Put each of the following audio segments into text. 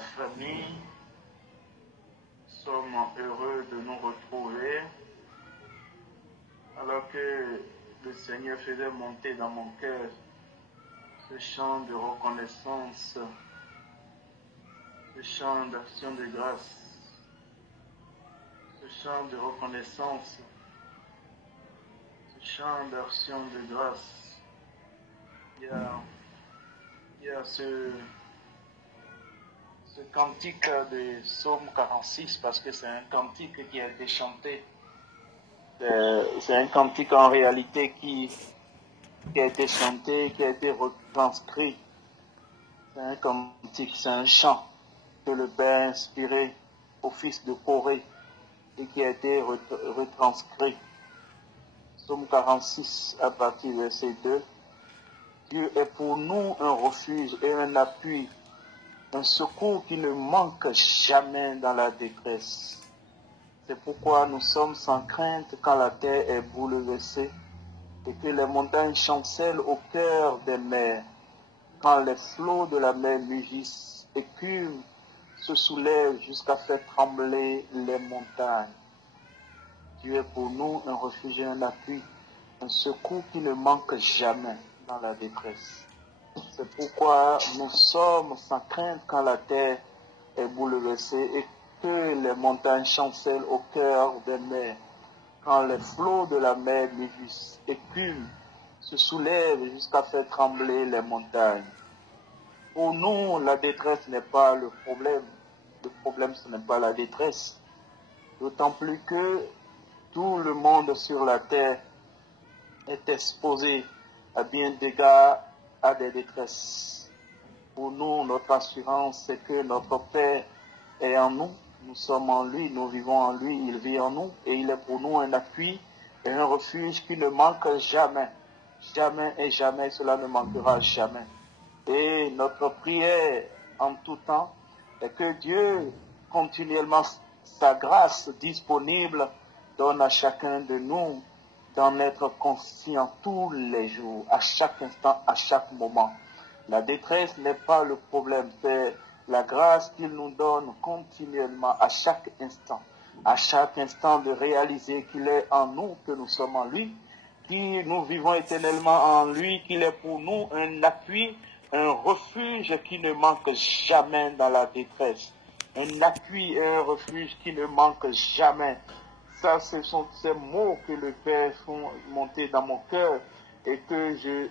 famille, nous sommes heureux de nous retrouver alors que le Seigneur faisait monter dans mon cœur ce chant de reconnaissance, ce chant d'action de grâce, ce chant de reconnaissance, ce chant d'action de grâce. Il y a ce cantique de Psaume 46 parce que c'est un cantique qui a été chanté. C'est un cantique en réalité qui a été chanté, qui a été retranscrit. C'est un cantique, c'est un chant que le Père a inspiré au fils de Corée et qui a été retranscrit. Psaume 46 à partir du verset 2. Dieu est pour nous un refuge et un appui, un secours qui ne manque jamais dans la détresse. C'est pourquoi nous sommes sans crainte quand la terre est bouleversée et que les montagnes chancellent au cœur des mers, quand les flots de la mer mugissent, écument, se soulèvent jusqu'à faire trembler les montagnes. Dieu est pour nous un refuge et un appui, un secours qui ne manque jamais dans la détresse. C'est pourquoi nous sommes sans crainte quand la terre est bouleversée et que les montagnes chancellent au cœur des mers, quand les flots de la mer mugissent, écument, se soulèvent jusqu'à faire trembler les montagnes. Pour nous, la détresse n'est pas le problème. Le problème, ce n'est pas la détresse. D'autant plus que tout le monde sur la terre est exposé à bien d'égards à des détresses. Pour nous, notre assurance, c'est que notre Père est en nous. Nous sommes en lui, nous vivons en lui, il vit en nous et il est pour nous un appui et un refuge qui ne manque jamais. Jamais et jamais, cela ne manquera jamais. Et notre prière en tout temps est que Dieu, continuellement sa grâce disponible, donne à chacun de nous d'en être conscient tous les jours, à chaque instant, à chaque moment. La détresse n'est pas le problème, c'est la grâce qu'il nous donne continuellement, à chaque instant de réaliser qu'il est en nous, que nous sommes en lui, que nous vivons éternellement en lui, qu'il est pour nous un appui, un refuge qui ne manque jamais dans la détresse. Un appui et un refuge qui ne manque jamais. Ça, ce sont ces mots que le Père font monter dans mon cœur et que je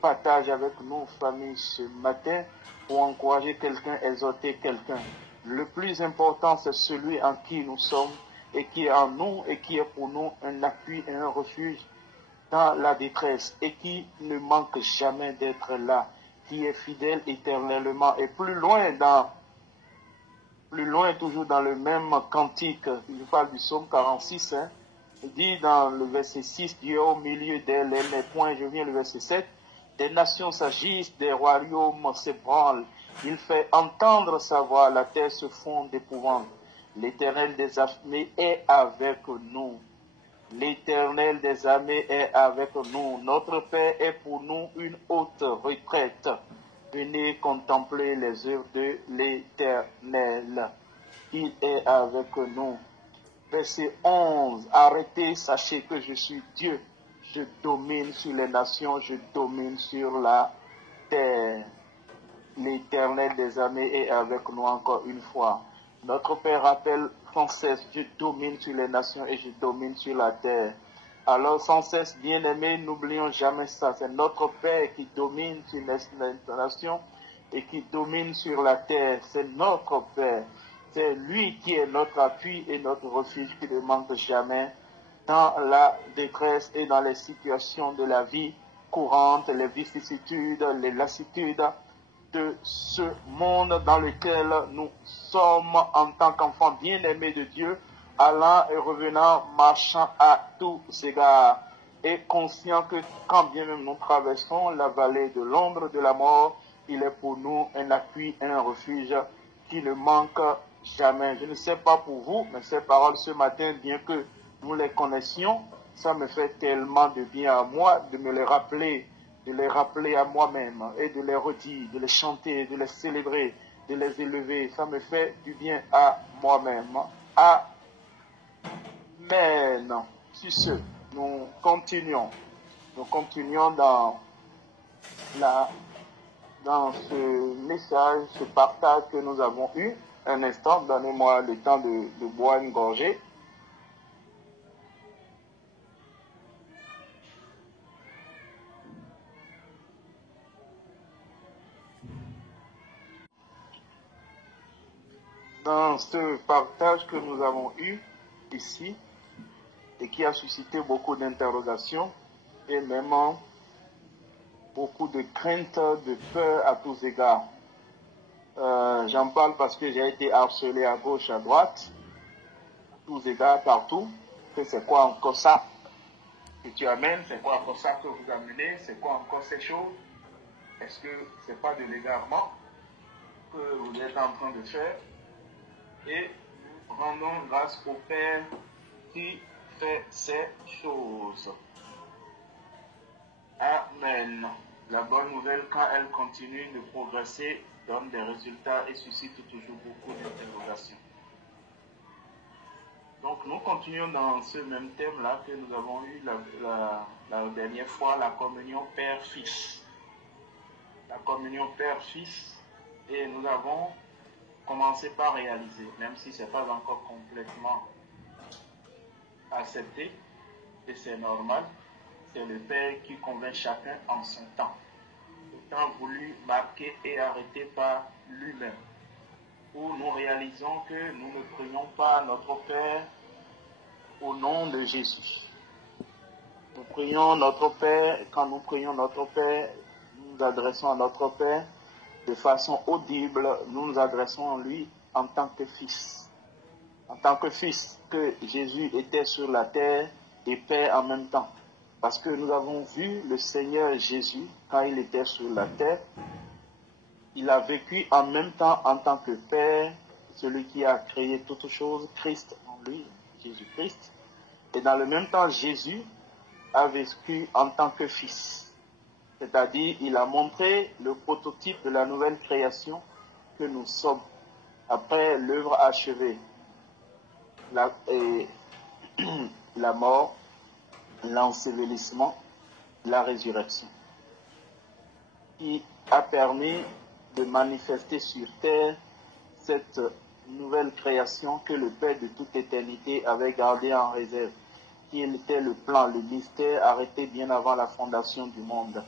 partage avec nos familles ce matin pour encourager quelqu'un, exhorter quelqu'un. Le plus important, c'est celui en qui nous sommes et qui est en nous et qui est pour nous un appui et un refuge dans la détresse et qui ne manque jamais d'être là, qui est fidèle éternellement. Et plus loin, toujours dans le même cantique, je parle du psaume 46, il dit dans le verset 6, Dieu au milieu d'elle, elle n'est point, je viens le verset 7, des nations s'agissent, des royaumes s'ébranlent, il fait entendre sa voix, la terre se fond d'épouvante. L'Éternel des armées est avec nous. L'Éternel des armées est avec nous. Notre Père est pour nous une haute retraite. Venez contempler les œuvres de l'Éternel. Il est avec nous. Verset 11. Arrêtez, sachez que je suis Dieu. Je domine sur les nations, je domine sur la terre. L'Éternel des armées est avec nous encore une fois. Notre Père rappelle sans cesse, je domine sur les nations et je domine sur la terre. Alors sans cesse, bien-aimés, n'oublions jamais ça. C'est notre Père qui domine sur les nations et qui domine sur la terre. C'est notre Père. C'est lui qui est notre appui et notre refuge qui ne manque jamais dans la détresse et dans les situations de la vie courante, les vicissitudes, les lassitudes de ce monde dans lequel nous sommes en tant qu'enfants bien-aimés de Dieu, allant et revenant, marchant à tous égards, et conscients que quand bien même nous traversons la vallée de l'ombre de la mort, il est pour nous un appui et un refuge qui ne manque jamais. Je ne sais pas pour vous, mais ces paroles ce matin, bien que nous les connaissions, ça me fait tellement de bien à moi de me les rappeler à moi-même et de les redire, de les chanter, de les célébrer de les élever. Ça me fait du bien à moi-même. Amen. Sur ce, nous continuons. Nous continuons dans ce message, ce partage que nous avons eu. Un instant, donnez-moi le temps de boire une gorgée. Dans ce partage que nous avons eu ici, et qui a suscité beaucoup d'interrogations et même beaucoup de craintes, de peur à tous égards. J'en parle parce que j'ai été harcelé à gauche, à droite, à tous égards, partout. Que c'est quoi encore ça que tu amènes? C'est quoi encore ça que vous amenez? C'est quoi encore ces choses? Est-ce que c'est pas de l'égarement que vous êtes en train de faire? Et nous rendons grâce au Père qui fait ces choses. Amen. La bonne nouvelle, quand elle continue de progresser, donne des résultats et suscite toujours beaucoup d'interrogations. Donc nous continuons dans ce même thème-là que nous avons eu la dernière fois, la communion Père-Fils. La communion Père-Fils, et nous avons commencé par réaliser, même si ce n'est pas encore complètement accepté, et c'est normal, c'est le Père qui convainc chacun en son temps. Le temps voulu, marqué et arrêté par lui-même, où nous réalisons que nous ne prions pas notre Père au nom de Jésus. Nous prions notre Père, quand nous prions notre Père, nous nous adressons à notre Père de façon audible, nous nous adressons à lui en tant que fils. En tant que fils, que Jésus était sur la terre et Père en même temps. Parce que nous avons vu le Seigneur Jésus, quand il était sur la terre, il a vécu en même temps en tant que Père, celui qui a créé toutes choses, Christ en lui, Jésus-Christ. Et dans le même temps, Jésus a vécu en tant que Fils. C'est-à-dire, il a montré le prototype de la nouvelle création que nous sommes après l'œuvre achevée. La mort, l'ensevelissement, la résurrection, qui a permis de manifester sur terre cette nouvelle création que le Père de toute éternité avait gardée en réserve, qui était le plan, le mystère arrêté bien avant la fondation du monde.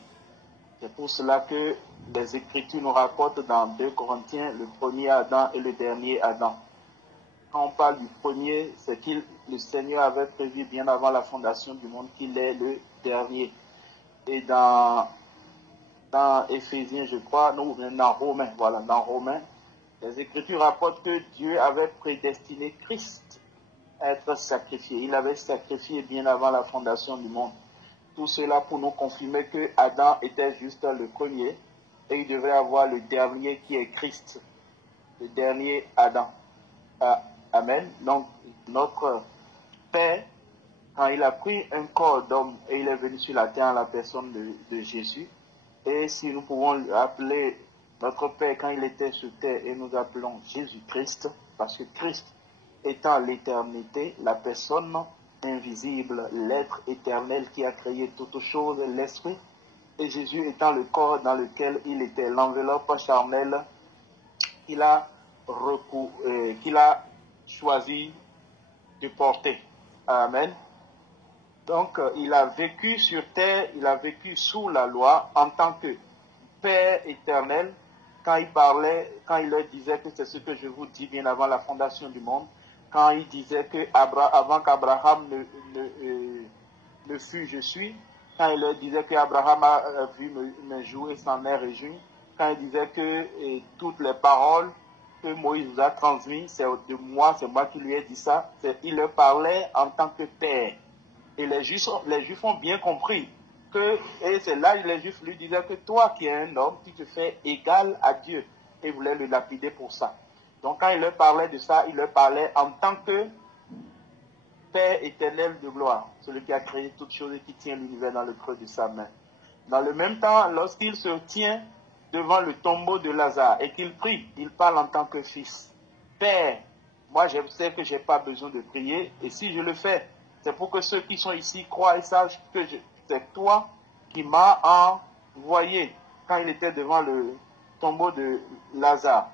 C'est pour cela que les Écritures nous rapportent dans 2 Corinthiens le premier Adam et le dernier Adam. Quand on parle du premier, c'est que le Seigneur avait prévu bien avant la fondation du monde qu'il est le dernier. Et dans Éphésiens, je crois, non, dans Romains, voilà, dans Romains, les Écritures rapportent que Dieu avait prédestiné Christ à être sacrifié. Il avait sacrifié bien avant la fondation du monde. Tout cela pour nous confirmer que Adam était juste le premier et il devait avoir le dernier qui est Christ, le dernier Adam. Amen. Donc, notre Père, quand il a pris un corps d'homme et il est venu sur la terre en la personne de Jésus, et si nous pouvons appeler notre Père quand il était sur terre et nous appelons Jésus-Christ, parce que Christ étant l'éternité, la personne invisible, l'être éternel qui a créé toutes choses, l'esprit, et Jésus étant le corps dans lequel il était, l'enveloppe charnelle qu'il a choisi de porter. Amen. Donc, il a vécu sur terre, il a vécu sous la loi en tant que Père éternel. Quand il leur disait que c'est ce que je vous dis bien avant la fondation du monde, quand il disait que avant qu'Abraham ne fût, je suis, quand il leur disait qu'Abraham a vu mes jours et s'en est réjoui, quand il disait que toutes les paroles que Moïse vous a transmises, c'est de moi, c'est moi qui lui ai dit ça, il leur parlait en tant que Père. Et les Juifs ont bien compris et c'est là que les Juifs lui disaient que toi qui es un homme, tu te fais égal à Dieu, et voulaient le lapider pour ça. Donc quand il leur parlait de ça, il leur parlait en tant que Père éternel de gloire, celui qui a créé toutes choses et qui tient l'univers dans le creux de sa main. Dans le même temps, lorsqu'il se tient devant le tombeau de Lazare et qu'il prie, il parle en tant que fils. Père, moi je sais que je n'ai pas besoin de prier et si je le fais, c'est pour que ceux qui sont ici croient et sachent que c'est toi qui m'as envoyé quand il était devant le tombeau de Lazare.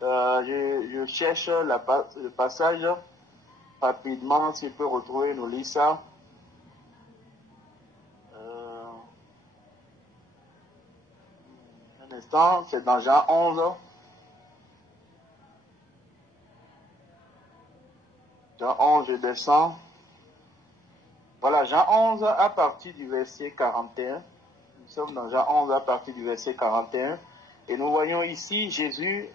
Je cherche le passage rapidement, si je peux retrouver, nous lisons ça. Un instant, c'est dans Jean 11. Jean 11, je descends. Voilà, Jean 11 à partir du verset 41. Nous sommes dans Jean 11 à partir du verset 41. Et nous voyons ici Jésus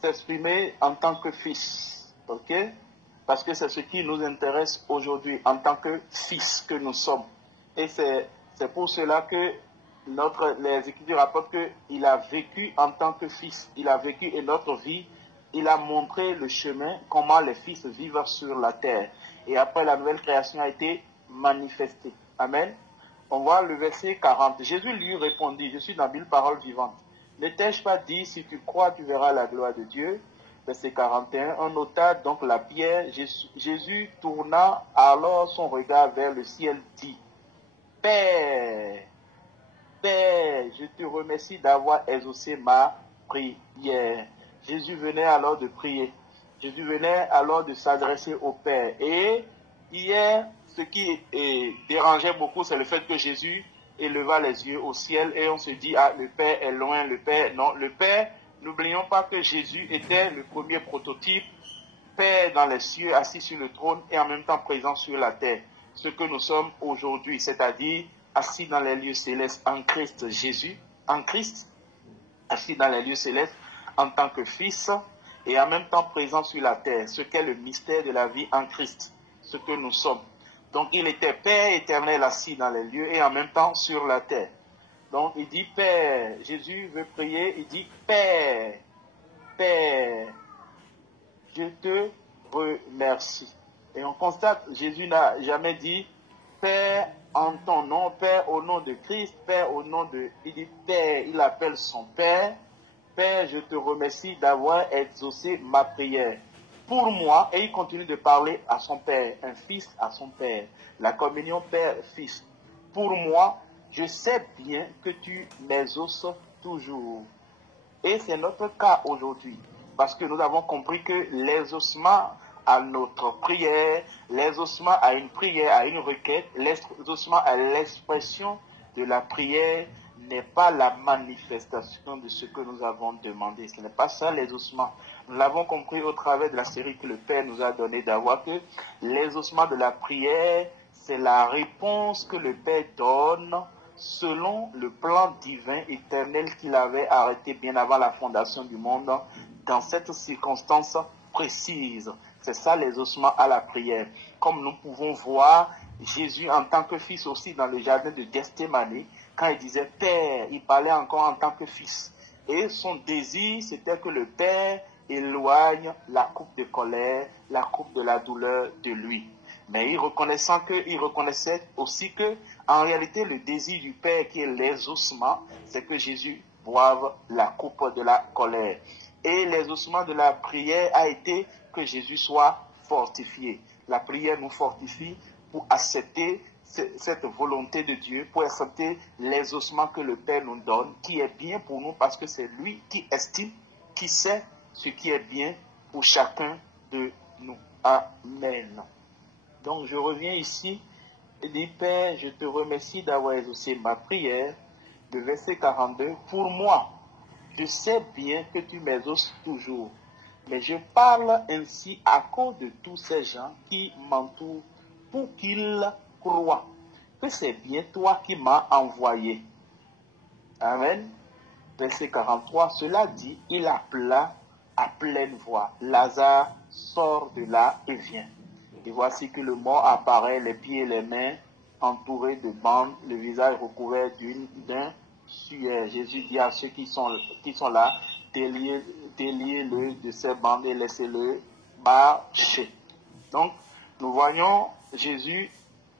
s'exprimer en tant que fils. Ok? Parce que c'est ce qui nous intéresse aujourd'hui, en tant que fils que nous sommes. Et c'est pour cela que les Écritures rapportent qu'il a vécu en tant que fils. Il a vécu et notre vie, il a montré le chemin, comment les fils vivent sur la terre. Et après, la nouvelle création a été manifestée. Amen. On voit le verset 40. Jésus lui répondit, je suis dans mille paroles vivantes. Ne t'ai-je pas dit, si tu crois, tu verras la gloire de Dieu? Verset 41. On nota donc la pierre. Jésus tourna alors son regard vers le ciel, dit, Père, Père, je te remercie d'avoir exaucé ma prière. Jésus venait alors de prier. Jésus venait alors de s'adresser au Père. Et hier, ce qui dérangeait beaucoup, c'est le fait que Jésus éleva les yeux au ciel et on se dit, ah, le Père est loin, le Père, non, le Père, n'oublions pas que Jésus était le premier prototype, Père dans les cieux, assis sur le trône et en même temps présent sur la terre. Ce que nous sommes aujourd'hui, c'est-à-dire assis dans les lieux célestes en Christ Jésus, en Christ, assis dans les lieux célestes en tant que fils et en même temps présent sur la terre, ce qu'est le mystère de la vie en Christ, ce que nous sommes. Donc il était Père éternel assis dans les lieux et en même temps sur la terre. Donc il dit Père, Jésus veut prier, il dit Père, Père, je te remercie. Et on constate, Jésus n'a jamais dit Père en ton nom, Père au nom de Christ, Père au nom de... Il dit Père, il appelle son Père. Père, je te remercie d'avoir exaucé ma prière. Pour moi, et il continue de parler à son Père, un fils à son Père, la communion Père-Fils. Pour moi, je sais bien que tu m'exauces toujours. Et c'est notre cas aujourd'hui, parce que nous avons compris que l'exaucement à notre prière, l'exaucement à une prière, à une requête, l'exaucement à l'expression de la prière n'est pas la manifestation de ce que nous avons demandé. Ce n'est pas ça l'exaucement. Nous l'avons compris au travers de la série que le Père nous a donné d'avoir que l'exaucement de la prière, c'est la réponse que le Père donne selon le plan divin éternel qu'il avait arrêté bien avant la fondation du monde dans cette circonstance précise. C'est ça l'exaucement à la prière. Comme nous pouvons voir Jésus en tant que fils aussi dans le jardin de Gethsémani, quand il disait Père, il parlait encore en tant que fils. Et son désir, c'était que le Père éloigne la coupe de colère, la coupe de la douleur de lui. Mais il reconnaissait aussi que, en réalité, le désir du Père qui est l'exaucement, c'est que Jésus boive la coupe de la colère. Et l'exaucement de la prière a été que Jésus soit fortifié. La prière nous fortifie pour accepter cette volonté de Dieu, pour accepter l'exaucement que le Père nous donne, qui est bien pour nous parce que c'est lui qui estime, qui sait ce qui est bien pour chacun de nous. Amen. Donc je reviens ici et dis Père, je te remercie d'avoir exaucé ma prière. Le verset 42, pour moi, je sais bien que tu m'exauces toujours, mais je parle ainsi à cause de tous ces gens qui m'entourent pour qu'ils croient que c'est bien toi qui m'as envoyé. Amen. Verset 43, cela dit, il appela à pleine voix, Lazare, sort de là et viens. Et voici que le mort apparaît, les pieds et les mains entourés de bandes, le visage recouvert d'un suaire. Jésus dit à ceux qui sont là, déliez-le de ces bandes et laissez-le marcher. Donc, nous voyons Jésus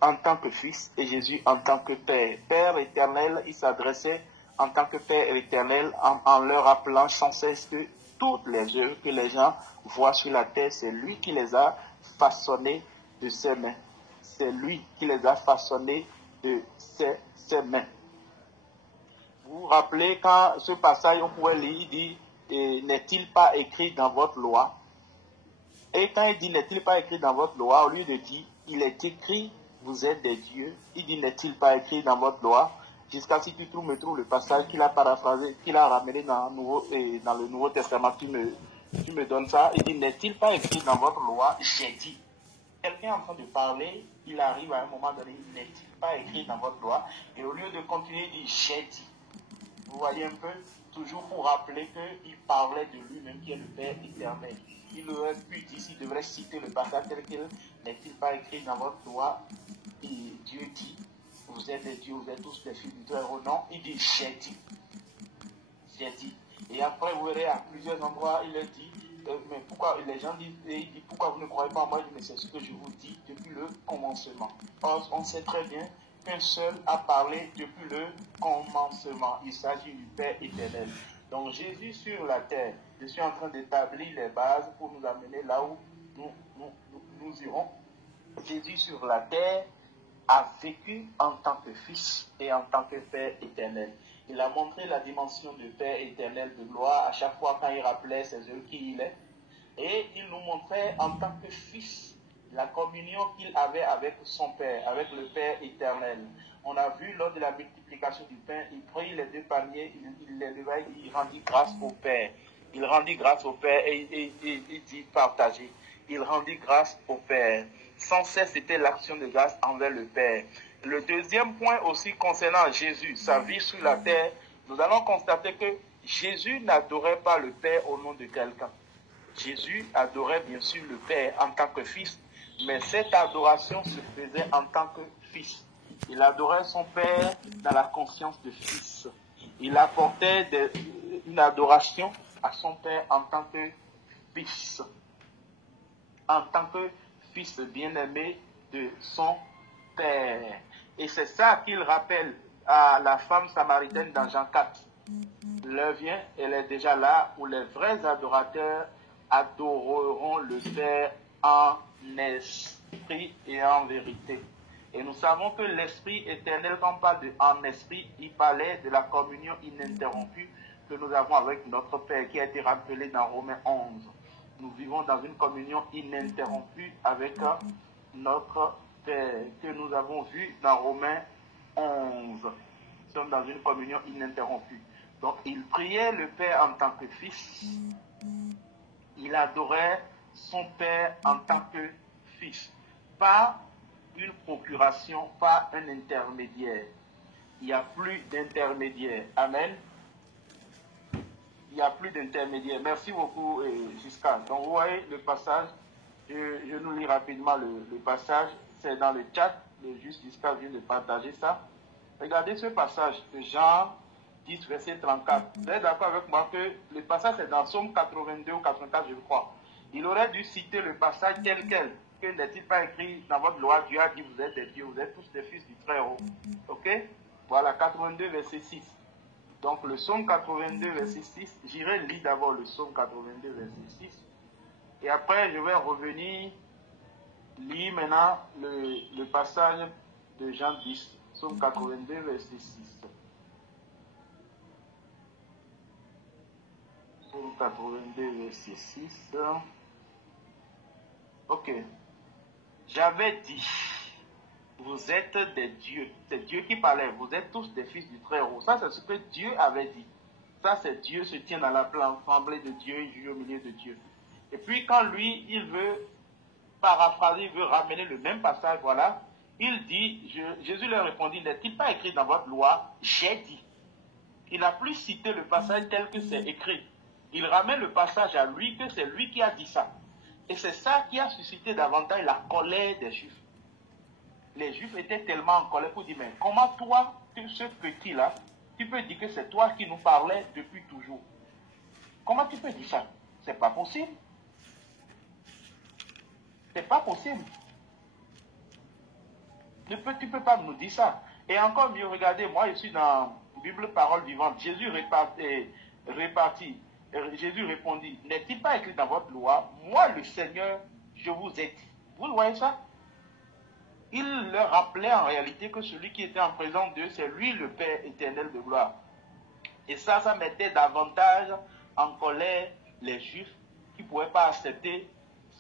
en tant que fils et Jésus en tant que Père. Père éternel, il s'adressait en tant que Père éternel, en leur rappelant sans cesse que toutes les œuvres que les gens voient sur la terre, c'est lui qui les a façonnées de ses mains. C'est lui qui les a façonnés de ses mains. Vous vous rappelez quand ce passage, on pourrait lire, il dit, n'est-il pas écrit dans votre loi? Et quand il dit, n'est-il pas écrit dans votre loi, au lieu de dire, il est écrit, vous êtes des dieux, il dit, n'est-il pas écrit dans votre loi? Jusqu'à ce que tu me trouves le passage qu'il a paraphrasé, qu'il a ramené dans le Nouveau Testament, tu me donnes ça. Il dit, n'est-il pas écrit dans votre loi? J'ai dit. Quelqu'un est en train de parler, il arrive à un moment donné, n'est-il pas écrit dans votre loi? Et au lieu de continuer, il dit, j'ai dit. Vous voyez un peu, toujours pour rappeler qu'il parlait de lui-même, qui est le Père éternel. Il aurait pu dire, s'il devrait citer le passage tel qu'il n'est-il pas écrit dans votre loi? Et Dieu dit, vous êtes des dieux, vous êtes tous des fils du Très-Haut. Non, il dit, j'ai dit. J'ai dit. Et après, vous verrez, à plusieurs endroits, il a dit, mais pourquoi, les gens disent, il dit, pourquoi vous ne croyez pas en moi? Mais c'est ce que je vous dis depuis le commencement. Or, on sait très bien qu'un seul a parlé depuis le commencement. Il s'agit du Père éternel. Donc, Jésus sur la terre, je suis en train d'établir les bases pour nous amener là où nous irons. Jésus sur la terre a vécu en tant que fils et en tant que Père éternel. Il a montré la dimension de Père éternel de gloire à chaque fois quand il rappelait ses œuvres qui il est. Et il nous montrait en tant que fils la communion qu'il avait avec son Père, avec le Père éternel. On a vu lors de la multiplication du pain, il prit les deux paniers, il les leva, il rendit grâce au Père. Il rendit grâce au Père et il dit partager. Il rendit grâce au Père. Sans cesse, c'était l'action de grâce envers le Père. Le deuxième point aussi concernant Jésus, sa vie sur la terre, nous allons constater que Jésus n'adorait pas le Père au nom de quelqu'un. Jésus adorait bien sûr le Père en tant que fils, mais cette adoration se faisait en tant que fils. Il adorait son Père dans la conscience de fils. Il apportait une adoration à son Père en tant que fils. En tant que fils bien-aimé de son Père. Et c'est ça qu'il rappelle à la femme samaritaine dans Jean 4. L'heure vient, elle est déjà là, où les vrais adorateurs adoreront le Père en esprit et en vérité. Et nous savons que l'Esprit éternel, quand on parle de en esprit, il parlait de la communion ininterrompue que nous avons avec notre Père, qui a été rappelé dans Romains 11. Nous vivons dans une communion ininterrompue avec notre Père, que nous avons vu dans Romains 11. Nous sommes dans une communion ininterrompue. Donc, il priait le Père en tant que fils. Il adorait son Père en tant que fils. Pas une procuration, pas un intermédiaire. Il n'y a plus d'intermédiaire. Amen. Il n'y a plus d'intermédiaire. Merci beaucoup, Giscard. Donc, vous voyez le passage. Je nous lis rapidement le passage. C'est dans le chat. Le juste Giscard vient de partager ça. Regardez ce passage de Jean 10, verset 34. Vous êtes d'accord avec moi que le passage est dans Somme 82 ou 84, je crois. Il aurait dû citer le passage tel quel. Que n'est-il pas écrit dans votre loi, Dieu a dit, vous êtes des dieux, vous êtes tous des fils du Très-Haut. Ok? Voilà, 82, verset 6. Donc, le Somme 82, verset 6, j'irai lire d'abord le Somme 82, verset 6. Et après, je vais revenir lire maintenant le passage de Jean 10, Somme 82, verset 6. Somme 82, verset 6. Ok. J'avais dit, vous êtes des dieux. C'est Dieu qui parlait. Vous êtes tous des fils du Très-Haut. Ça, c'est ce que Dieu avait dit. Ça, c'est Dieu se tient dans l'assemblée de Dieu, il joue au milieu de Dieu. Et puis, quand lui, il veut paraphraser, il veut ramener le même passage, voilà, il dit, Jésus leur répondit, n'est-il pas écrit dans votre loi? J'ai dit. Il n'a plus cité le passage tel que c'est écrit. Il ramène le passage à lui, que c'est lui qui a dit ça. Et c'est ça qui a suscité davantage la colère des Juifs. Les Juifs étaient tellement en colère pour dire, mais comment toi, ce petit-là, tu peux dire que c'est toi qui nous parlais depuis toujours? Comment tu peux dire ça? C'est pas possible. C'est pas possible. Tu peux pas nous dire ça. Et encore mieux, regardez, moi je suis dans Bible Parole Vivante, Jésus répartit. Jésus répondit, n'est-il pas écrit dans votre loi, moi le Seigneur, je vous ai dit. Vous voyez ça? Il leur rappelait en réalité que celui qui était en présence d'eux, c'est lui le Père éternel de gloire. Et ça mettait davantage en colère les Juifs qui ne pouvaient pas accepter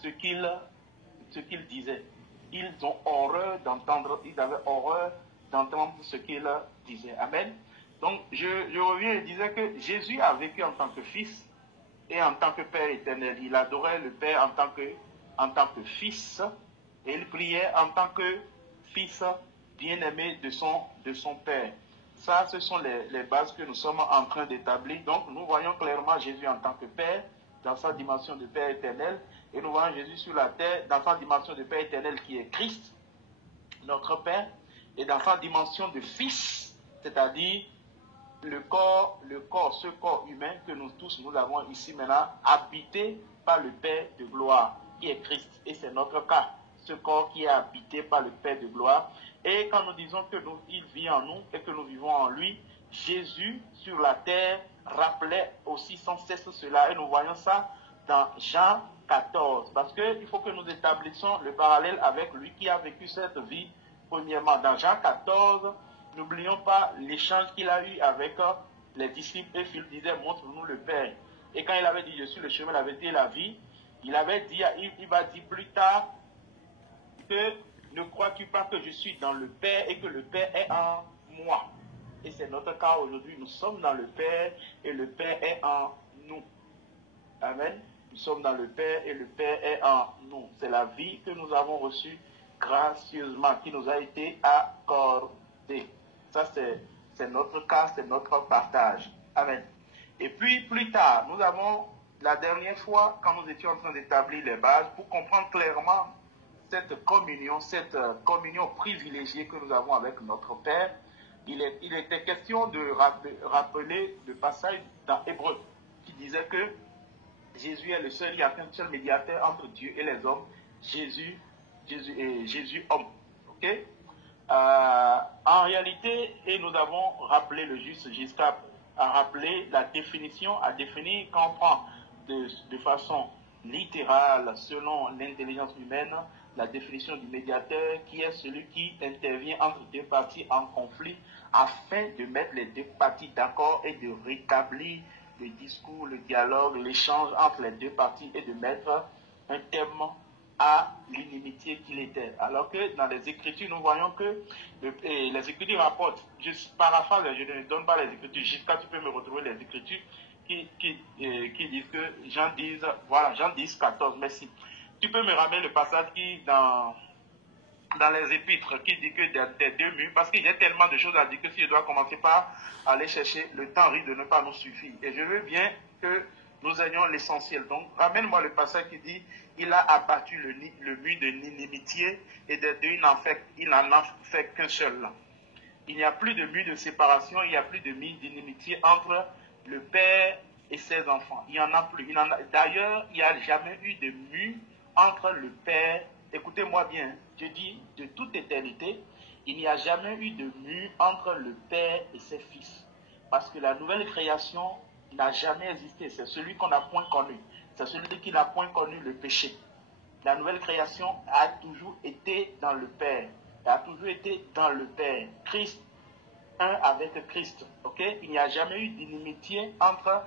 ce qu'il disait. Ils ont horreur d'entendre, ils avaient horreur d'entendre ce qu'il disait. Amen. Donc, je reviens et disais que Jésus a vécu en tant que fils et en tant que Père éternel. Il adorait le Père en tant que fils et il priait en tant que fils bien-aimé de son Père. Ça, ce sont les bases que nous sommes en train d'établir. Donc, nous voyons clairement Jésus en tant que Père, dans sa dimension de Père éternel, et nous voyons Jésus sur la terre, dans sa dimension de Père éternel qui est Christ, notre Père, et dans sa dimension de Fils, c'est-à-dire ce corps humain que nous tous, nous avons ici maintenant, habité par le Père de gloire, qui est Christ. Et c'est notre cas, ce corps qui est habité par le Père de gloire. Et quand nous disons qu'il vit en nous et que nous vivons en lui, Jésus sur la terre rappelait aussi sans cesse cela. Et nous voyons ça dans Jean 14. Parce qu'il faut que nous établissions le parallèle avec lui qui a vécu cette vie. Premièrement, dans Jean 14, n'oublions pas l'échange qu'il a eu avec les disciples. Et Philippe disait, montre-nous le Père. Et quand il avait dit, je suis le chemin, la vérité et la vie, il va dire plus tard que ne crois-tu pas que je suis dans le Père et que le Père est en moi? Et c'est notre cas aujourd'hui. Nous sommes dans le Père et le Père est en nous. Amen. Nous sommes dans le Père et le Père est en nous. C'est la vie que nous avons reçue gracieusement, qui nous a été accordée. Ça, c'est notre cas, c'est notre partage. Amen. Et puis, plus tard, nous avons, la dernière fois, quand nous étions en train d'établir les bases, pour comprendre clairement cette communion privilégiée que nous avons avec notre Père, il était question de rappeler le passage dans Hébreu qui disait que Jésus est le seul, il y a qu'un seul médiateur entre Dieu et les hommes, Jésus homme. Ok? En réalité, et nous avons rappelé le juste jusqu'à rappeler la définition, à définir quand on prend de façon littérale, selon l'intelligence humaine, la définition du médiateur, qui est celui qui intervient entre deux parties en conflit afin de mettre les deux parties d'accord et de rétablir le discours, le dialogue, l'échange entre les deux parties et de mettre un terme à l'inimitié qu'il était. Alors que dans les Écritures, nous voyons que les Écritures rapportent, je paraphrase, je ne donne pas les Écritures, jusqu'à tu peux me retrouver les Écritures qui disent que Jean 10, 14, merci. Tu peux me ramener le passage qui, dans les épîtres, qui dit que des deux murs, parce qu'il y a tellement de choses à dire que si je dois commencer par aller chercher, le temps risque de ne pas nous suffire. Et je veux bien que nous ayons l'essentiel. Donc, ramène-moi le passage qui dit, il a abattu le mur de l'inimitié et des deux, il n'en a fait qu'un seul. Il n'y a plus de mur de séparation, il n'y a plus de mur d'inimitié entre le père et ses enfants. Il n'y en a plus. D'ailleurs, il n'y a jamais eu de mur entre le père. Écoutez-moi bien, je dis de toute éternité, il n'y a jamais eu de mur entre le père et ses fils. Parce que la nouvelle création n'a jamais existé. C'est celui qu'on n'a point connu. C'est celui qui n'a point connu le péché. La nouvelle création a toujours été dans le Père. Elle a toujours été dans le Père. Christ, un avec Christ. Ok? Il n'y a jamais eu d'inimitié entre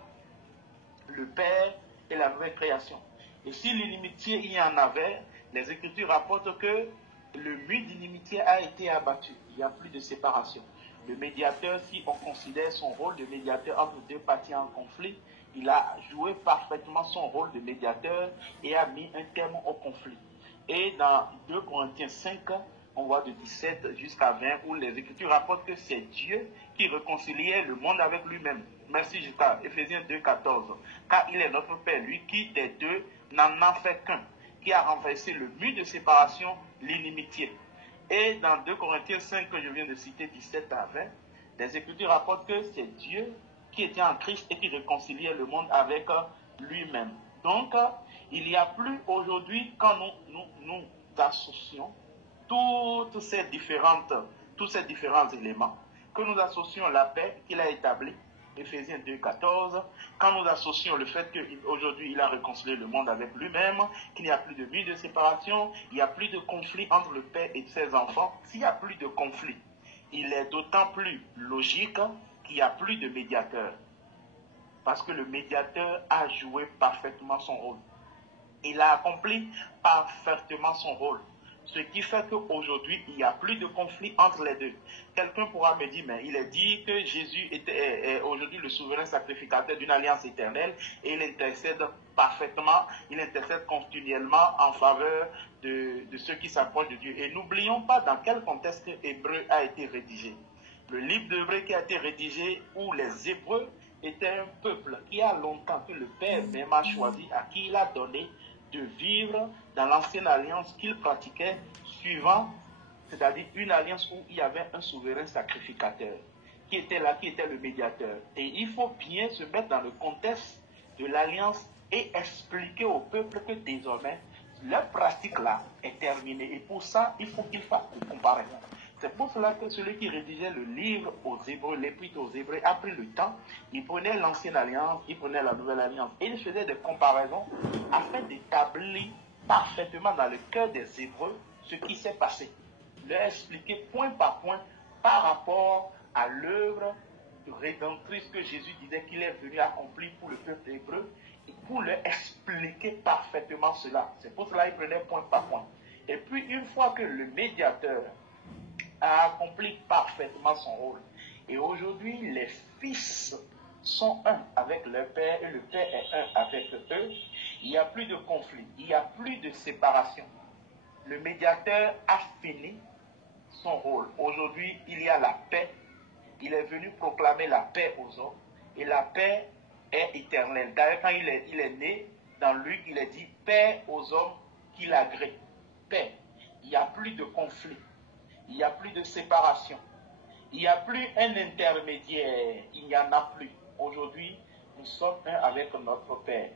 le Père et la nouvelle création. Et si l'inimitié il y en avait, les Écritures rapportent que le mur d'inimitié a été abattu. Il n'y a plus de séparation. Le médiateur, si on considère son rôle de médiateur entre deux parties en conflit, il a joué parfaitement son rôle de médiateur et a mis un terme au conflit. Et dans 2 Corinthiens 5, on voit de 17 jusqu'à 20, où les Écritures rapportent que c'est Dieu qui réconciliait le monde avec lui-même. Merci jusqu'à Éphésiens 2, 14. Car il est notre Père, lui qui des deux n'en a fait qu'un, qui a renversé le mur de séparation, l'inimitié. Et dans 2 Corinthiens 5, que je viens de citer, 17 à 20, les Écritures rapportent que c'est Dieu qui était en Christ et qui réconciliait le monde avec lui-même. Donc, il n'y a plus aujourd'hui, quand nous associons tous ces différents éléments, que nous associons la paix qu'il a établie, Éphésiens 2,14, quand nous associons le fait qu'aujourd'hui il a réconcilié le monde avec lui-même, qu'il n'y a plus de mur de séparation, il n'y a plus de conflit entre le père et ses enfants, s'il n'y a plus de conflit, il est d'autant plus logique qu'il n'y a plus de médiateur. Parce que le médiateur a joué parfaitement son rôle. Il a accompli parfaitement son rôle. Ce qui fait qu'aujourd'hui, il n'y a plus de conflit entre les deux. Quelqu'un pourra me dire, mais il est dit que Jésus est aujourd'hui le souverain sacrificateur d'une alliance éternelle et il intercède parfaitement, il intercède continuellement en faveur de ceux qui s'approchent de Dieu. Et n'oublions pas dans quel contexte Hébreu a été rédigé. Le livre d'Hébreu qui a été rédigé où les Hébreux étaient un peuple qui a longtemps que le Père même a choisi, à qui il a donné de vivre dans l'ancienne alliance qu'il pratiquait suivant, c'est-à-dire une alliance où il y avait un souverain sacrificateur qui était là, qui était le médiateur. Et il faut bien se mettre dans le contexte de l'alliance et expliquer au peuple que désormais, leur pratique là est terminée. Et pour ça, il faut qu'il fasse une comparaison. C'est pour cela que celui qui rédigeait le livre aux Hébreux, l'épître aux Hébreux, a pris le temps, il prenait l'ancienne alliance, il prenait la nouvelle alliance, et il faisait des comparaisons afin d'établir parfaitement dans le cœur des Hébreux ce qui s'est passé. Leur expliquer point par point par rapport à l'œuvre rédemptrice que Jésus disait qu'il est venu accomplir pour le peuple hébreu, et pour leur expliquer parfaitement cela. C'est pour cela qu'il prenait point par point. Et puis une fois que le médiateur a accompli parfaitement son rôle. Et aujourd'hui, les fils sont un avec leur père et le père est un avec eux. Il n'y a plus de conflit, il n'y a plus de séparation. Le médiateur a fini son rôle. Aujourd'hui, il y a la paix. Il est venu proclamer la paix aux hommes et la paix est éternelle. D'ailleurs, quand il est né, dans Luc, il est dit paix aux hommes qui l'agréent. Paix. Il n'y a plus de conflit. Il n'y a plus de séparation. Il n'y a plus un intermédiaire. Il n'y en a plus. Aujourd'hui, nous sommes un avec notre Père,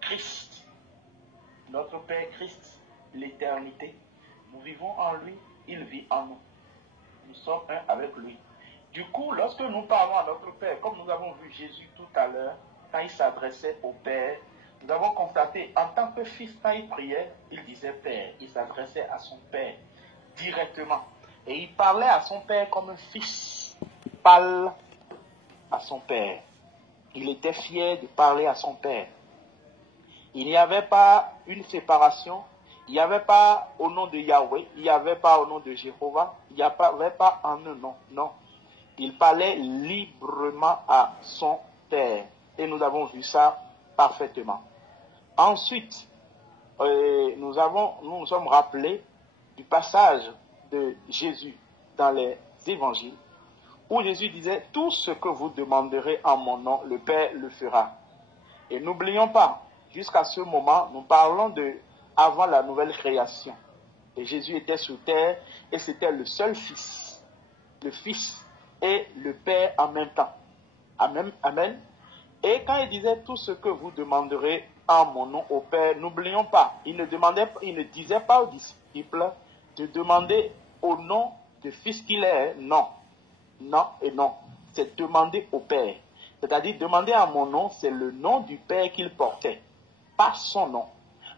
Christ. Notre Père Christ, l'éternité. Nous vivons en lui, il vit en nous. Nous sommes un avec lui. Du coup, lorsque nous parlons à notre Père, comme nous avons vu Jésus tout à l'heure, quand il s'adressait au Père, nous avons constaté, en tant que fils, quand il priait, il disait Père. Il s'adressait à son Père directement. Et il parlait à son père comme un fils parle à son père. Il était fier de parler à son père. Il n'y avait pas une séparation. Il n'y avait pas au nom de Yahweh. Il n'y avait pas au nom de Jéhovah. Il n'y avait pas en un nom. Non. Il parlait librement à son père. Et nous avons vu ça parfaitement. Ensuite, nous nous sommes rappelés du passage de Jésus dans les évangiles, où Jésus disait, tout ce que vous demanderez en mon nom, le Père le fera. Et n'oublions pas, jusqu'à ce moment, nous parlons de avant la nouvelle création. Et Jésus était sur terre, et c'était le seul Fils. Le Fils et le Père en même temps. Amen. Amen. Et quand il disait, tout ce que vous demanderez en mon nom au Père, n'oublions pas, il ne disait pas aux disciples de demander au nom du Fils qu'il est. Non. Non et non. C'est demander au Père. C'est-à-dire, demander à mon nom, c'est le nom du Père qu'il portait, pas son nom.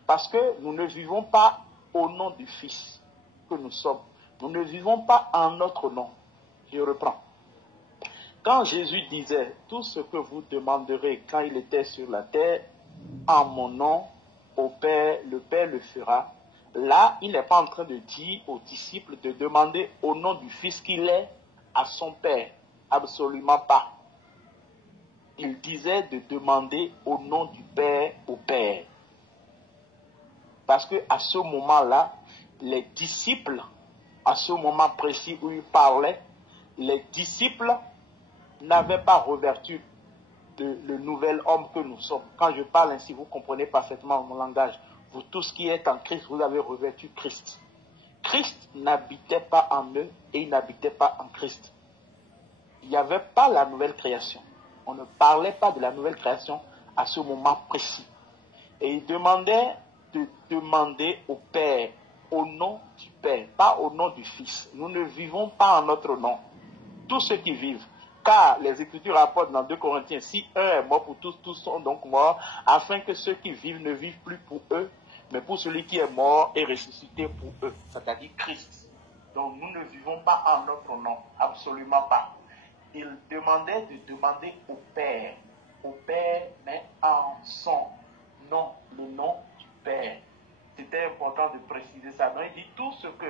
Parce que nous ne vivons pas au nom du Fils que nous sommes. Nous ne vivons pas en notre nom. Je reprends. Quand Jésus disait, tout ce que vous demanderez quand il était sur la terre, en mon nom, au Père, le Père le fera. Là, il n'est pas en train de dire aux disciples de demander au nom du Fils qu'il est à son Père. Absolument pas. Il disait de demander au nom du Père au Père. Parce qu'à ce moment-là, les disciples, à ce moment précis où il parlait, les disciples n'avaient pas revêtu le nouvel homme que nous sommes. Quand je parle ainsi, vous comprenez parfaitement mon langage. Vous tous qui êtes en Christ, vous avez revêtu Christ. Christ n'habitait pas en eux et il n'habitait pas en Christ. Il n'y avait pas la nouvelle création. On ne parlait pas de la nouvelle création à ce moment précis. Et il demandait de demander au Père, au nom du Père, pas au nom du Fils. Nous ne vivons pas en notre nom. tous ceux qui vivent. Car les Écritures rapportent dans 2 Corinthiens, si un est mort pour tous, tous sont donc morts, afin que ceux qui vivent ne vivent plus pour eux, mais pour celui qui est mort et ressuscité pour eux, c'est-à-dire Christ. Donc nous ne vivons pas en notre nom, absolument pas. Il demandait de demander au Père, mais en son nom, le nom du Père. C'était important de préciser ça. Donc il dit tout ce que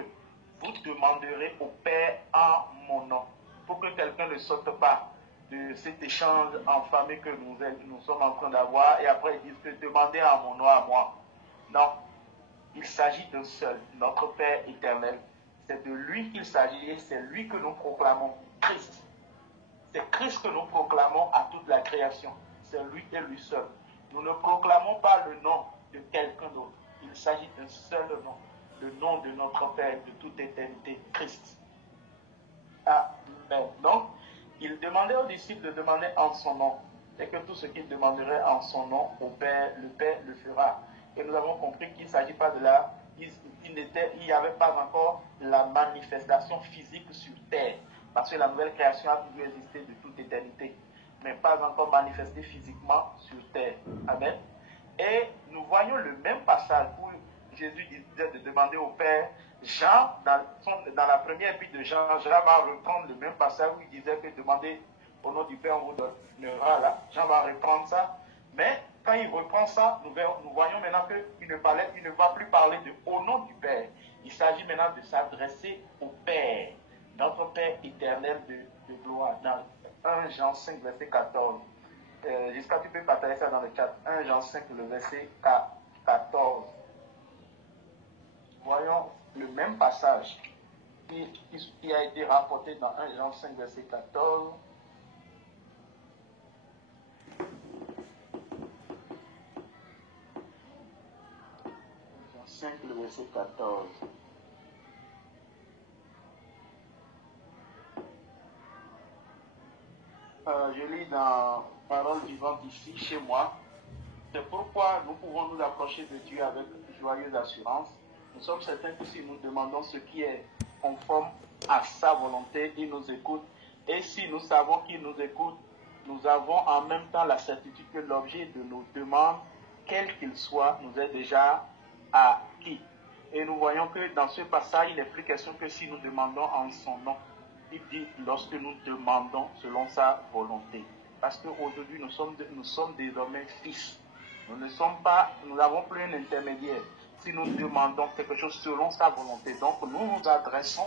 vous demanderez au Père en mon nom, pour que quelqu'un ne saute pas de cet échange enflammé que nous sommes en train d'avoir, et après ils disent que demandez en mon nom à moi. Non, il s'agit d'un seul, notre Père éternel. C'est de lui qu'il s'agit et c'est lui que nous proclamons, Christ. C'est Christ que nous proclamons à toute la création. C'est lui et lui seul. Nous ne proclamons pas le nom de quelqu'un d'autre. Il s'agit d'un seul nom, le nom de notre Père de toute éternité, Christ. Amen. Donc, il demandait aux disciples de demander en son nom. Et que tout ce qu'ils demanderaient en son nom au Père, le Père le fera. Et nous avons compris qu'il ne s'agit pas de là, il n'y avait pas encore la manifestation physique sur terre. Parce que la nouvelle création a toujours existé de toute éternité, mais pas encore manifestée physiquement sur terre. Amen. Et nous voyons le même passage où Jésus disait de demander au Père. Jean, dans la première épître de Jean, Jean va reprendre le même passage où il disait que demander au nom du Père, on vous donnera là. Jean va reprendre ça. Mais quand il reprend ça, nous voyons maintenant qu'il ne va plus parler de au nom du Père. Il s'agit maintenant de s'adresser au Père, notre Père éternel de gloire. Dans 1 Jean 5, verset 14. Jusqu'à tu peux partager ça dans le chat. 1 Jean 5, le verset 14. Voyons le même passage qui a été rapporté dans 1 Jean 5, verset 14. 5, le verset 14. Je lis dans Parole vivante ici, chez moi. C'est pourquoi nous pouvons nous approcher de Dieu avec joyeuse assurance. Nous sommes certains que si nous demandons ce qui est conforme à sa volonté, il nous écoute. Et si nous savons qu'il nous écoute, nous avons en même temps la certitude que l'objet de nos demandes, quel qu'il soit, nous est déjà acquis. Et nous voyons que dans ce passage, il n'est plus question que si nous demandons en son nom. Il dit lorsque nous demandons selon sa volonté. Parce qu'aujourd'hui, nous sommes désormais fils. Nous n'avons plus un intermédiaire. Si nous demandons quelque chose selon sa volonté, donc nous nous adressons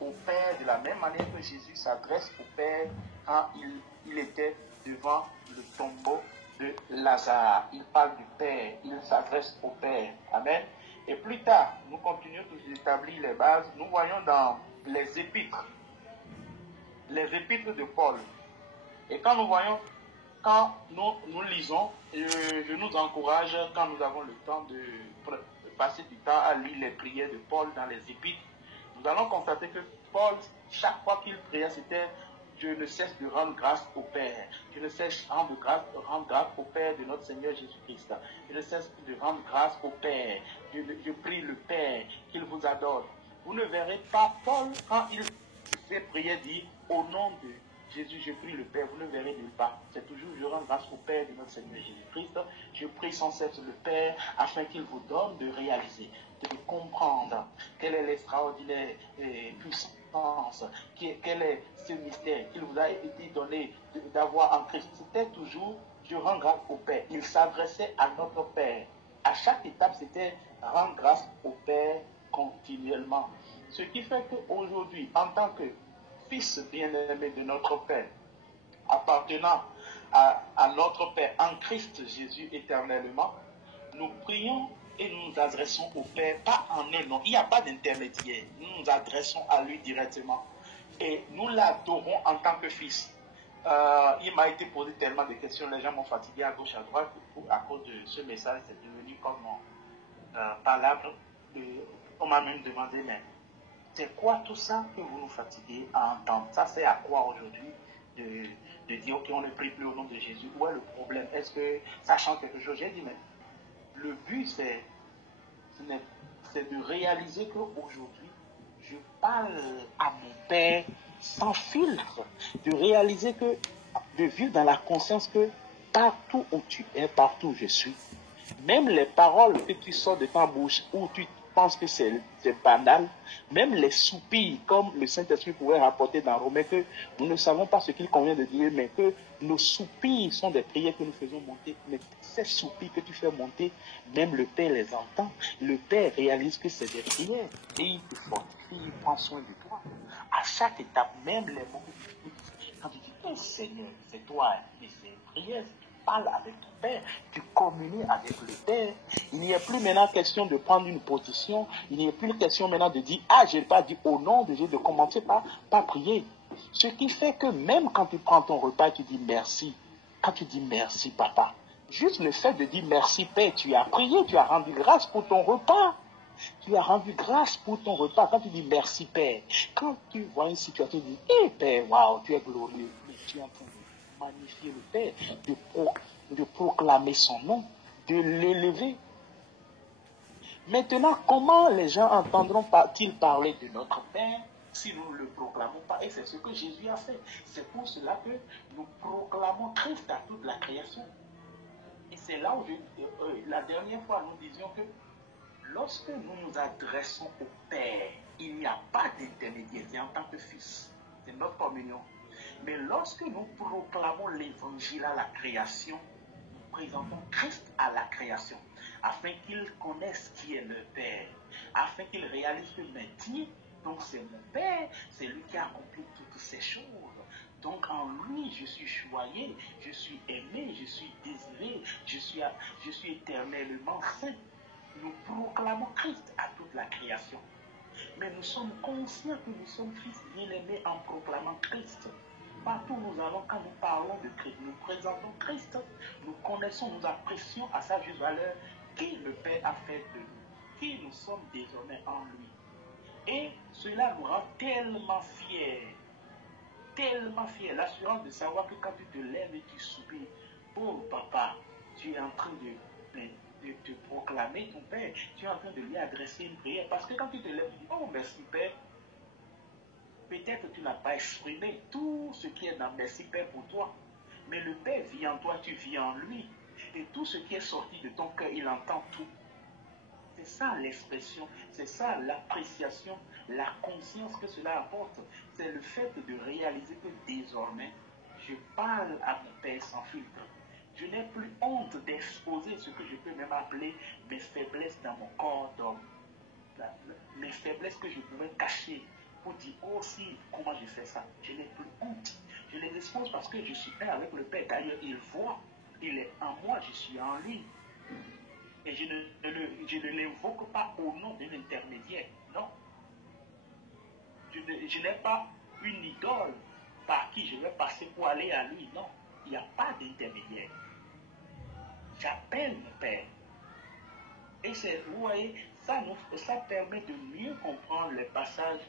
au Père de la même manière que Jésus s'adresse au Père quand il était devant le tombeau de Lazare. Il parle du Père, il s'adresse au Père. Amen. Et plus tard, nous continuons d'établir les bases. Nous voyons dans les épîtres de Paul. Et quand nous lisons, je nous encourage, quand nous avons le temps de passer du temps à lire les prières de Paul dans les épîtres, nous allons constater que Paul, chaque fois qu'il priait, c'était « Je ne cesse de rendre grâce au Père. Je ne cesse de rendre grâce au Père de notre Seigneur Jésus-Christ. Je ne cesse de rendre grâce au Père. Je prie le Père qu'il vous adore. » Vous ne verrez pas Paul, quand il fait prier, dire « Au nom de Jésus, je prie le Père. » Vous ne verrez nulle part. C'est toujours « Je rends grâce au Père de notre Seigneur Jésus-Christ. Je prie sans cesse le Père afin qu'il vous donne de réaliser, de comprendre quelle est l'extraordinaire puissance, quel est ce mystère qu'il vous a été donné d'avoir en Christ. » C'était toujours « Je rends grâce au Père. » Il s'adressait à notre Père. À chaque étape, c'était « Rendre grâce au Père continuellement. » Ce qui fait qu'aujourd'hui, en tant que fils bien-aimé de notre Père, appartenant à notre Père en Christ Jésus éternellement, nous prions et nous nous adressons au Père, pas en un nom. Il n'y a pas d'intermédiaire. Nous nous adressons à lui directement. Et nous l'adorons en tant que fils. Il m'a été posé tellement de questions, les gens m'ont fatigué à gauche, à droite, à cause de ce message, c'est devenu comme palabres. On m'a même demandé, mais c'est quoi tout ça que vous nous fatiguez à entendre? Ça c'est à quoi aujourd'hui de dire, ok, on ne prie plus au nom de Jésus? Où est le problème? Est-ce que ça change quelque chose? J'ai dit, mais le but c'est de réaliser qu'aujourd'hui, je parle à mon Père sans filtre, de réaliser que, de vivre dans la conscience que partout où tu es, partout où je suis, même les paroles que tu sors de ta bouche où tu penses que c'est banal, même les soupirs, comme le Saint-Esprit pouvait rapporter dans Romains, que nous ne savons pas ce qu'il convient de dire, mais que nos soupirs sont des prières que nous faisons monter. Mais ces soupirs que tu fais monter, même le Père les entend. Le Père réalise que c'est des prières et il te fortifie, il prend soin de toi. À chaque étape, même les mots que tu dis, quand tu dis, oh Seigneur, c'est toi, et c'est une prière. Parle avec ton Père, tu communies avec le Père. Il n'y a plus maintenant question de prendre une position, il n'y a plus question maintenant de dire, ah, je n'ai pas dit au nom de Dieu, de commencer par prier. Ce qui fait que même quand tu prends ton repas, tu dis merci. Quand tu dis merci, papa, juste le fait de dire merci, Père, tu as prié, tu as rendu grâce pour ton repas. Tu as rendu grâce pour ton repas. Quand tu dis merci, Père, quand tu vois une situation, tu dis, hé, Père, waouh, tu es glorieux, mais tu es en train de magnifier le Père, de proclamer son nom, de l'élever. Maintenant, comment les gens entendront-ils parler de notre Père si nous ne le proclamons pas? Et c'est ce que Jésus a fait. C'est pour cela que nous proclamons Christ à toute la création. Et c'est là où la dernière fois, nous disions que lorsque nous nous adressons au Père, il n'y a pas d'intermédiaire, c'est en tant que fils. C'est notre communion. Mais lorsque nous proclamons l'évangile à la création, nous présentons Christ à la création, afin qu'ils connaissent qui est le Père, afin qu'ils réalisent que maintenant, donc c'est mon Père, c'est lui qui a accompli toutes ces choses. Donc en lui, je suis choyé, je suis aimé, je suis désiré, je suis éternellement saint. Nous proclamons Christ à toute la création. Mais nous sommes conscients que nous sommes fils bien-aimés en proclamant Christ. Partout où nous allons, quand nous parlons de Christ, nous présentons Christ, nous connaissons, nous apprécions à sa juste valeur qui le Père a fait de nous, qui nous sommes désormais en lui. Et cela nous rend tellement fiers, l'assurance de savoir que quand tu te lèves et tu soupires, oh papa, tu es en train de te proclamer ton Père, tu es en train de lui adresser une prière. Parce que quand tu te lèves, tu dis, oh merci Père, peut-être que tu n'as pas exprimé tout ce qui est dans merci Père pour toi, mais le Père vit en toi, tu vis en lui. Et tout ce qui est sorti de ton cœur, il entend tout. C'est ça l'expression, c'est ça l'appréciation, la conscience que cela apporte. C'est le fait de réaliser que désormais, je parle à mon Père sans filtre. Je n'ai plus honte d'exposer ce que je peux même appeler mes faiblesses dans mon corps d'homme. Mes faiblesses que je pouvais cacher pour dire, oh si, comment je fais ça? Je n'ai plus honte. Je les expose parce que je suis un avec le Père. D'ailleurs, il voit, il est en moi, je suis en lui. Et je ne l'invoque pas au nom d'un intermédiaire. Non. Je n'ai pas une idole par qui je vais passer pour aller à lui. Non. Il n'y a pas d'intermédiaire. J'appelle mon Père. Et vous voyez, ça permet de mieux comprendre les passages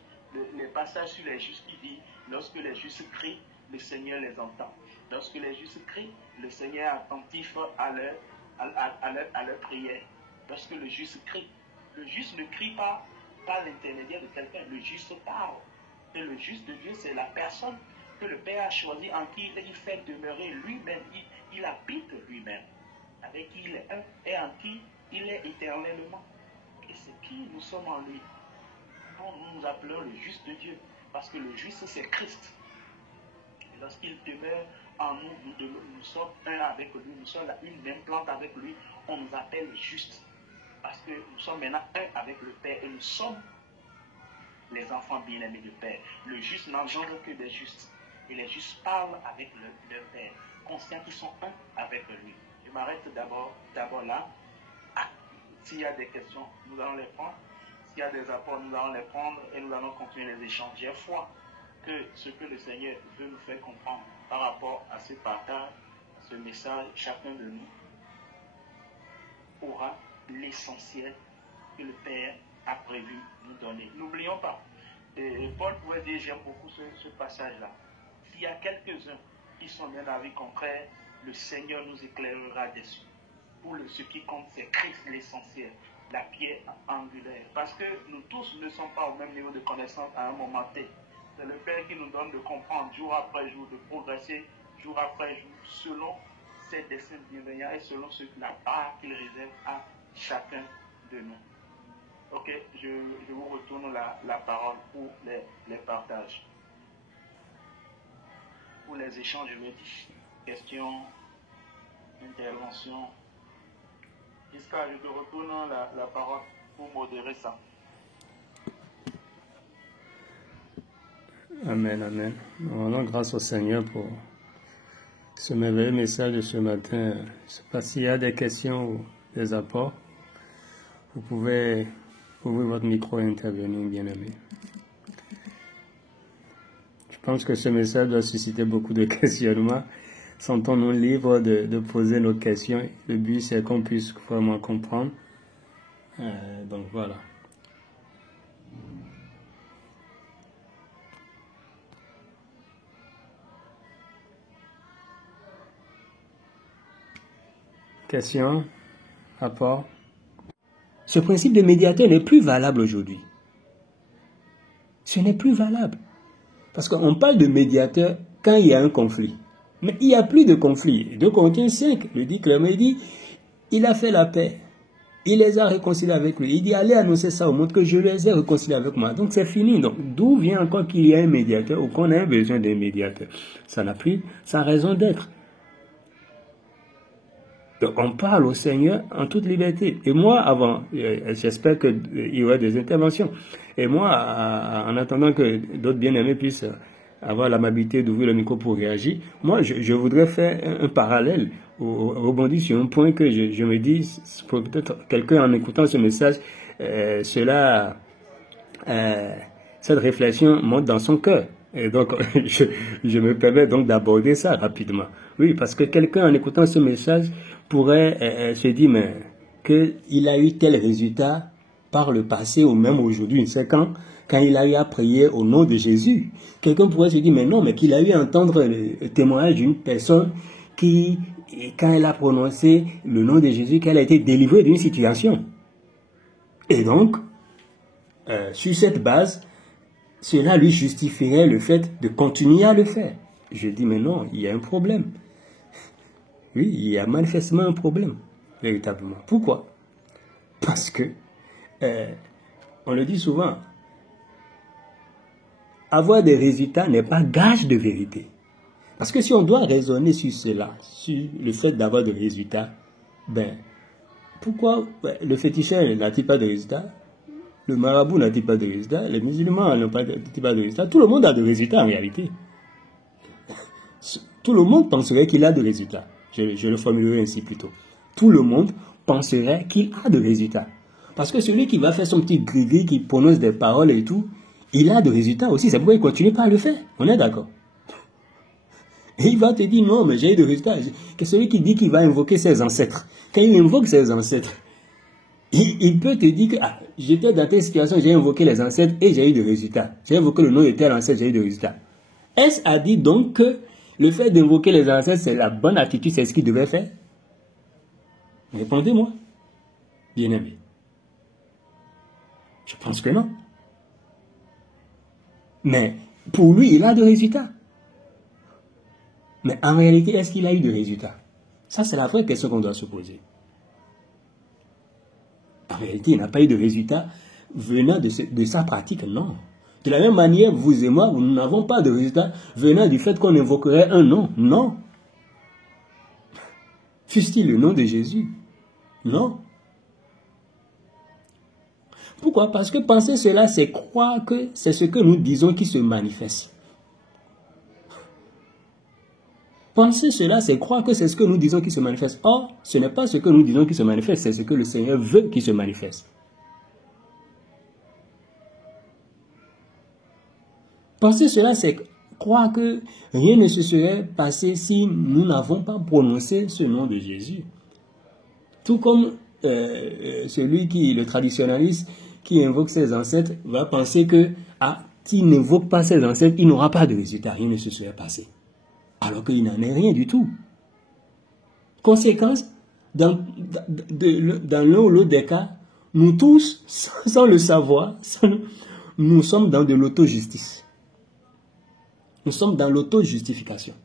sur les justes qui disent, lorsque les justes crient, le Seigneur les entend. Lorsque les justes crient, le Seigneur est attentif à leur prière. Lorsque le juste crie, le juste ne crie pas par l'intermédiaire de quelqu'un, le juste parle. Et le juste de Dieu, c'est la personne que le Père a choisi, en qui il fait demeurer lui-même, il habite lui-même, avec qui il est un et en qui il est éternellement. Et c'est qui nous sommes en lui. Nous nous appelons le juste de Dieu, parce que le juste c'est Christ. Et lorsqu'il demeure en nous, nous sommes un avec lui, nous sommes une même plante avec lui, on nous appelle juste. Parce que nous sommes maintenant un avec le Père et nous sommes les enfants bien-aimés du Père. Le juste n'engendre que des justes. Et les justes parlent avec leur Père, conscients qu'ils sont un avec lui. Je m'arrête d'abord là. S'il y a des questions, nous allons les prendre. S'il y a des apports, nous allons les prendre et nous allons continuer les échanges. J'ai foi que ce que le Seigneur veut nous faire comprendre par rapport à ce partage, à ce message, chacun de nous aura l'essentiel que le Père a prévu nous donner. N'oublions pas, Paul pouvait dire, j'aime beaucoup ce passage-là. S'il y a quelques-uns qui sont bien d'avis contraire, le Seigneur nous éclairera dessus. Pour ce qui compte, c'est Christ l'essentiel, la pierre angulaire. Parce que nous tous ne sommes pas au même niveau de connaissance à un moment T. C'est le Père qui nous donne de comprendre jour après jour, de progresser jour après jour, selon ses desseins bienveillants et selon la part qu'il réserve à chacun de nous. Ok, je vous retourne la parole pour les partages. Pour les échanges, je vais dire questions, interventions. Iska, je te retourne la parole pour modérer ça. Amen, amen. Rendons grâce au Seigneur pour ce merveilleux message de ce matin. Je ne sais pas s'il y a des questions ou des apports. Vous pouvez ouvrir votre micro et intervenir, bien-aimé. Je pense que ce message doit susciter beaucoup de questionnements. Sentons-nous libres de poser nos questions. Le but, c'est qu'on puisse vraiment comprendre. Donc voilà. Question, rapport. Ce principe de médiateur n'est plus valable aujourd'hui. Ce n'est plus valable. Parce qu'on parle de médiateur quand il y a un conflit. Mais il n'y a plus de conflit. 2 Corinthiens 5 le dit clairement, il dit, il a fait la paix. Il les a réconciliés avec lui. Il dit, allez annoncer ça au monde que je les ai réconciliés avec moi. Donc c'est fini. Donc d'où vient encore qu'il y ait un médiateur ou qu'on ait besoin d'un médiateur? Ça n'a plus sa raison d'être. Donc on parle au Seigneur en toute liberté. Et moi, avant, j'espère qu'il y aura des interventions. Et moi, en attendant que d'autres bien-aimés puissent avoir l'amabilité d'ouvrir le micro pour réagir, moi, je voudrais faire un parallèle, rebondir sur un point que je me dis, peut-être quelqu'un en écoutant ce message, cette réflexion monte dans son cœur. Et donc, je me permets donc d'aborder ça rapidement. Oui, parce que quelqu'un en écoutant ce message pourrait se dire, mais qu'il a eu tel résultat par le passé ou même aujourd'hui, c'est quand il a eu à prier au nom de Jésus. Quelqu'un pourrait se dire, mais non, mais qu'il a eu à entendre le témoignage d'une personne qui, quand elle a prononcé le nom de Jésus, qu'elle a été délivrée d'une situation. Et donc, sur cette base, cela lui justifierait le fait de continuer à le faire. Je dis, mais non, il y a un problème. Oui, il y a manifestement un problème, véritablement. Pourquoi? Parce que, on le dit souvent, avoir des résultats n'est pas gage de vérité. Parce que si on doit raisonner sur cela, sur le fait d'avoir des résultats, pourquoi le féticheur n'a-t-il pas de résultats? Le marabout n'a-t-il pas de résultats? Les musulmans n'ont pas de résultats? Tout le monde a de résultats en réalité. Tout le monde penserait qu'il a de résultats. Je le formulerai ainsi plutôt. Tout le monde penserait qu'il a de résultats. Parce que celui qui va faire son petit gris-gris, qui prononce des paroles et tout, il a de résultats aussi. C'est pourquoi il continue pas à le faire. On est d'accord? Et il va te dire, non, mais j'ai eu de résultats. Que celui qui dit qu'il va invoquer ses ancêtres, quand il invoque ses ancêtres, il peut te dire que j'étais dans telle situation, j'ai invoqué les ancêtres et j'ai eu de résultats. J'ai invoqué le nom de tel ancêtre, j'ai eu de résultats. Est-ce à dire donc que le fait d'invoquer les ancêtres, c'est la bonne attitude, c'est ce qu'il devait faire? Répondez-moi, bien-aimé. Je pense que non. Mais pour lui, il a de résultats. Mais en réalité, est-ce qu'il a eu de résultats? Ça, c'est la vraie question qu'on doit se poser. En réalité, il n'a pas eu de résultats venant de sa pratique, non. De la même manière, vous et moi, nous n'avons pas de résultats venant du fait qu'on invoquerait un nom, non. Fût-il le nom de Jésus? Non. Pourquoi? Parce que penser cela, c'est croire que c'est ce que nous disons qui se manifeste. Penser cela, c'est croire que c'est ce que nous disons qui se manifeste. Or, ce n'est pas ce que nous disons qui se manifeste, c'est ce que le Seigneur veut qui se manifeste. Penser cela, c'est croire que rien ne se serait passé si nous n'avons pas prononcé ce nom de Jésus. Tout comme le traditionnaliste qui invoque ses ancêtres va penser que s'il n'invoque pas ses ancêtres, il n'aura pas de résultat, rien ne se serait passé. Alors qu'il n'en est rien du tout. Conséquence, dans l'un ou l'autre des cas, nous tous, sans le savoir, nous sommes dans de l'auto-justice. Nous sommes dans l'auto-justification.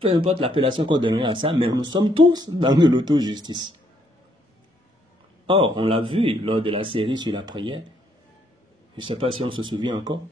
Peu importe l'appellation qu'on donnerait à ça, mais nous sommes tous dans de l'auto-justice. Or, on l'a vu lors de la série sur la prière. Je ne sais pas si on se souvient encore.